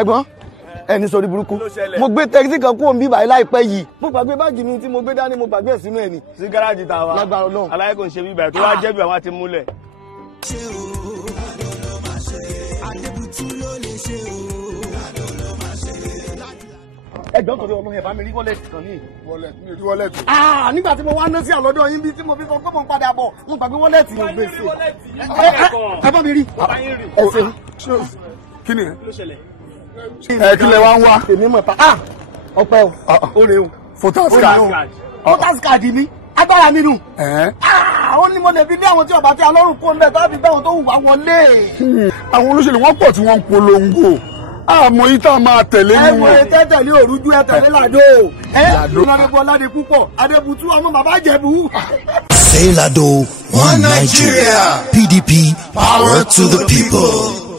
ẹ̀gbọ́n ẹni sọ̀rí burúkú mo gbé tẹ́kisì kan kúrò níbí báyìí láìpẹ́ yìí mo gbàgbé báàgì mi tí mo gbé dání mo gbàgbé ẹ̀ sínú ẹ̀ ni. sí gáràjì tàwa lágbára Ọlọ́run aláyé kò ń ṣe bíbẹ̀ tó wá jẹ́ bí àwọn ti múlẹ̀. ẹjọ́ torí ọmọ ẹ̀ bá mi rí wọ́lẹ̀tì kan ní. wọ́lẹ̀tì mi rí wọ́lẹ̀tì. nígbà tí mo wá ná sí àlọ́dọ̀ yín bí tí mo fi sọ pé mo ń padà bọ̀ mo gbàgbé wọ́lẹ̀tì yóò gbé sí. ẹ bá mi rí. ẹ ṣe kí ni ẹ kí lẹ wá ń wá. èmi mọ̀ pa ọpẹ́ o ó rè o. photos card mi agbára mi nù. ó ní mo lè fi dé àwọn tí ọba tí alọ́run kó ń bẹ̀ tó fi bẹ́ àwọn tó hùwà wọlé. àwọn olóṣèlú wọn pọ̀ tí wọ́n ń polongo àmọ́ yìí tá a máa tẹ̀lé yín wọn. ẹ wo tẹ̀lé òrújú ẹ tẹ̀lé làdó. lọ́dẹ̀bọ̀ ọ̀làdé púpọ̀ adébùtú àwọn bàbá jẹ̀bù. Say Lado, one Nigeria, PDP, power to the people.